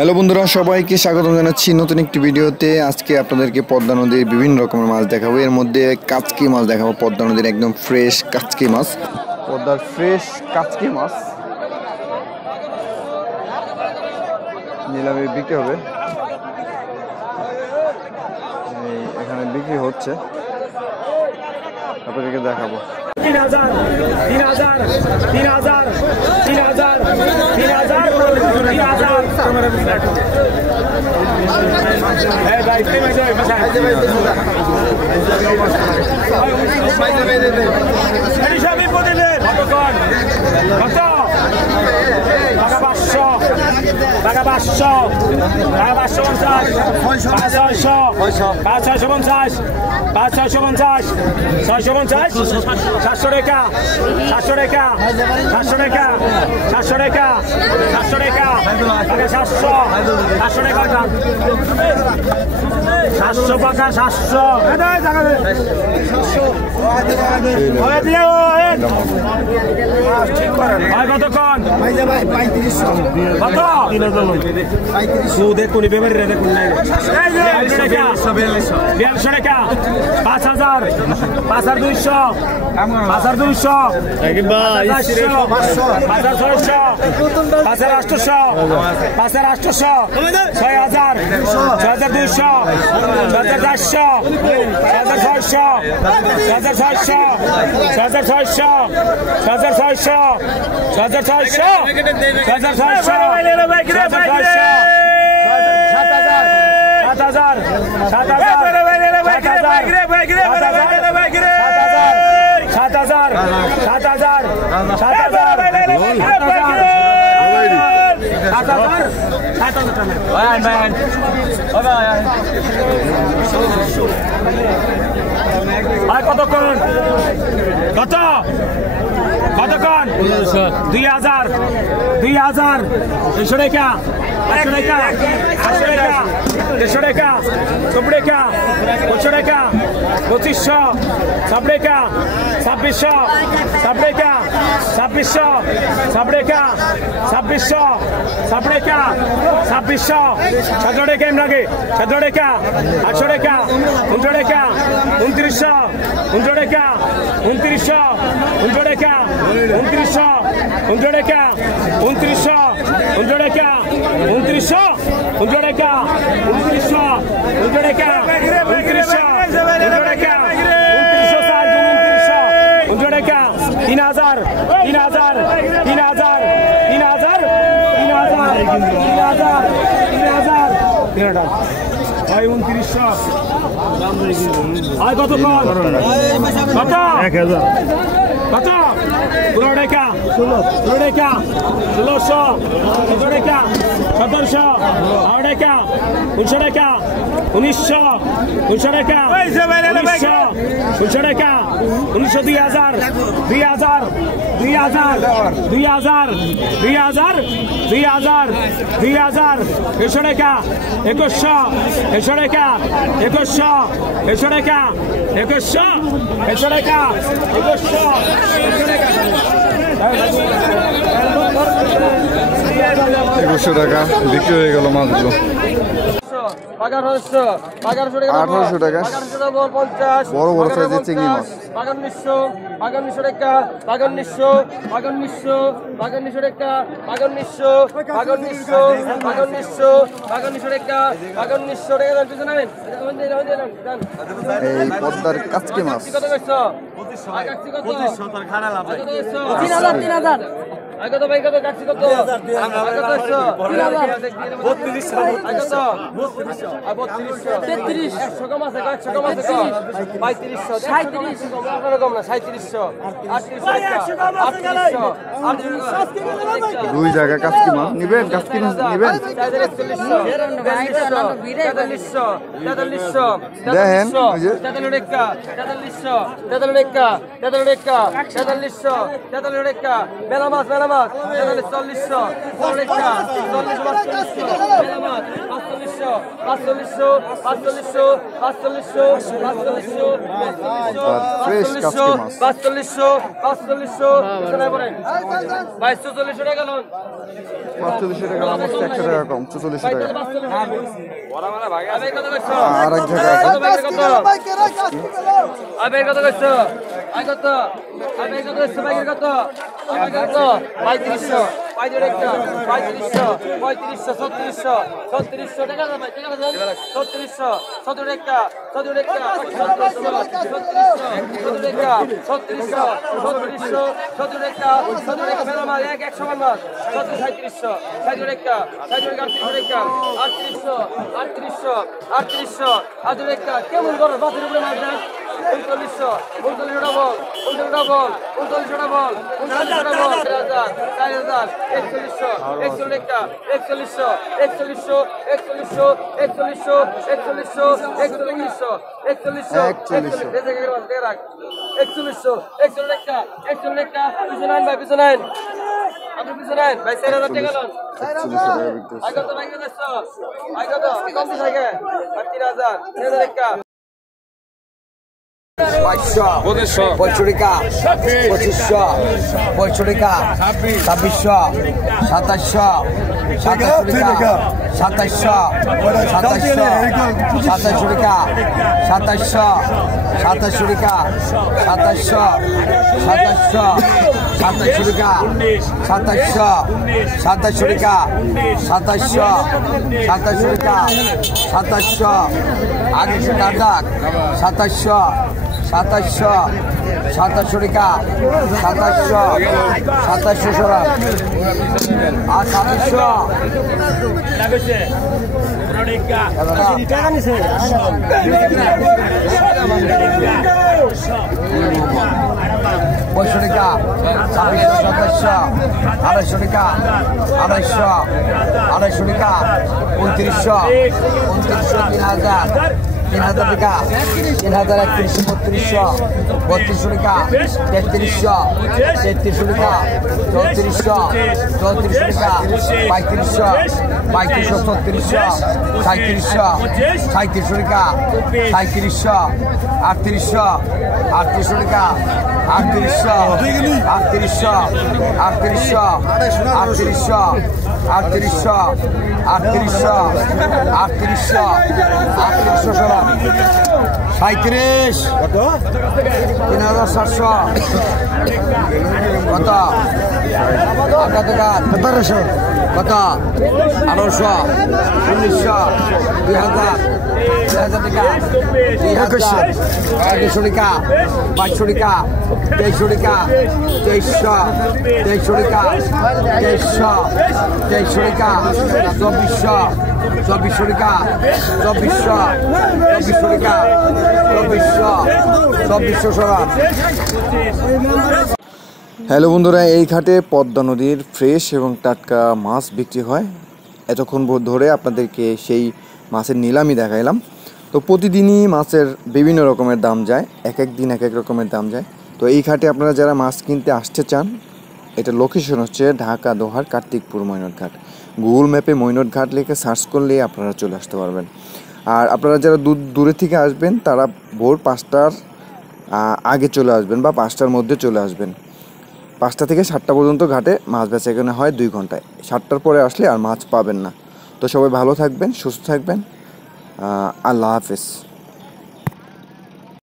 Hello বন্ধুরা, সবাইকে স্বাগতম জানাচ্ছি নতুন একটি ভিডিওতে। আজকে আপনাদেরকে পদ্মা নদীর বিভিন্ন রকমের মাছ দেখাবো। এর মধ্যে কাচকি মাছ দেখাবো, পদ্মা নদীর একদম ফ্রেশ কাচকি মাছ, পদ্মার ফ্রেশ কাচকি মাছ নিলামে বিক্রি হবে। এখানে বিক্রি হচ্ছে, আপনাদেরকে দেখাবো। 3000 3000 3000 3000 3000 এই ভাই তুমি যাও বাসায় এই সবই পড়লে কতক্ষণ কত টাকা 500 টাকা 550 550 550 650 700 টাকা 700 টাকা 700 টাকা 700 টাকা 700 টাকা 700 700 টাকা 700 টাকা 700 টাকা দে 700 ওই দিও ঠিক করেন ভাই কতক্ষণ ভাই যা ভাই 3500 কত 3500 সু দেখুন বেমারি রে দেখুন নাই 4200 টাকা 5000 5200 5200 একই ভাই 500 5600 5800 5800 6000 6200 6400 6600 6600 6600 6600 6600 কতক্ষণ কত কতক্ষণ 2000 2000 200 টাকা 800 টাকা 800 টাকা 300 টাকা 90 টাকা 500 টাকা 2500 60 টাকা 2600 60 টাকা 2600 60 টাকা 2600 60 টাকা 2600 17 টাকা এম লাগে 17 টাকা 800 টাকা 19 টাকা 2900 19 টাকা 2900 19 টাকা 2900 19 টাকা 2900 19 টাকা 2900 19 টাকা 2900 19 টাকা 2900 3000 3000 3000 3000 3000 ভাই 2900 ভাই কত কত 1000 কত 16 টাকা 16 টাকা 1600 17 টাকা 1700 18 টাকা 19 টাকা 1900 19 টাকা 1900 টাকা 1900 2000 2000 2000 2000 2000 2000 2000 100 টাকা 2100 100 টাকা 2100 100 টাকা 2100 100 টাকা 2100 2100 টাকা বিক্রি হয়ে গেল মাছগুলো। 1100 টাকা বড় বড় সাইজের চিংড়ি মাছ। 5100 টাকা 5100 5100 5100 টাকা 5100 5100 5100 5100 টাকা 5100 টাকা দিতে জানেন এই পদ্মার কাচকি মাছ কত কইছো 2500 তার খানা লাভ 3000 3000 আগে তো ভাই কত কাটছি কত 2000 আগে তো 3200 আগে তো 3200 100 কম আছে 100 কম আছে 3500 3700 কম না 3700 দুই জায়গা কাচকি মাছ নিবেন, কাচকি মাছ নিবেন দেখেন ওই যে 4300 মেলা মাছ 4400 40 টাকা 40 মাছ 4500 মেলা মাছ 4500 টাকা কম 4400 টাকা। আর এক জায়গায় কেমন করো বাসের উপরে মাছ দেন 3900 3900 বল 3900 বল 3900 বল 3900 বল 4000 4100 4100 4100 আপনি পিছনে আইন ভাই 4000 টাকা লোন আগে তো ভাই কত থাকে 3000 3000 পঁচিশশো টাকা 2500 টাকা 2600 2700 টাকা 2700 টাকা 2700 টাকা 2700 টাকা 2700 আগে টাকা 2700 টাকা 2700 সরা আর 2500 টাকা 2700 2800 টাকা 2800 টাকা 2900 3000 টাকা 3000 3100 3200 টাকা 3300 টাকা 3400 টাকা 3500 3700 3700 টাকা 3800 টাকা 3800 35 কত 3700 কত আটা টাকা 1700 কত 1800 1900 2000 টাকা 2100 টাকা 2200 টাকা 2300 টাকা 2300 টাকা 2400 টাকা 2400 টাকা 2400 সরা। হ্যালো বন্ধুরা, এই ঘাটে পদ্মা নদীর ফ্রেশ এবং টাটকা মাছ বিক্রি হয়। এতক্ষণ ধরে আপনাদেরকে সেই মাছের নিলামি দেখাইলাম। তো প্রতিদিনই মাছের বিভিন্ন রকমের দাম যায়, এক এক দিন এক এক রকমের দাম যায়। তো এই ঘাটে আপনারা যারা মাছ কিনতে আসতে চান, এটা লোকেশন হচ্ছে ঢাকা দোহার কার্তিকপুর মৈনট ঘাট। গুগল ম্যাপে মৈনট ঘাট লিখে সার্চ করলে আপনারা চলে আসতে পারবেন। আর আপনারা যারা দূরে থেকে আসবেন তারা ভোর 5টার আগে চলে আসবেন বা 5টার মধ্যে চলে আসবেন। 5টা থেকে 7টা পর্যন্ত ঘাটে মাছ বেচা এখানে হয় 2 ঘন্টায়। 7টার পরে আসলে আর মাছ পাবেন না। তো সবাই ভালো থাকবেন, সুস্থ থাকবেন। আল্লাহ হাফেজ।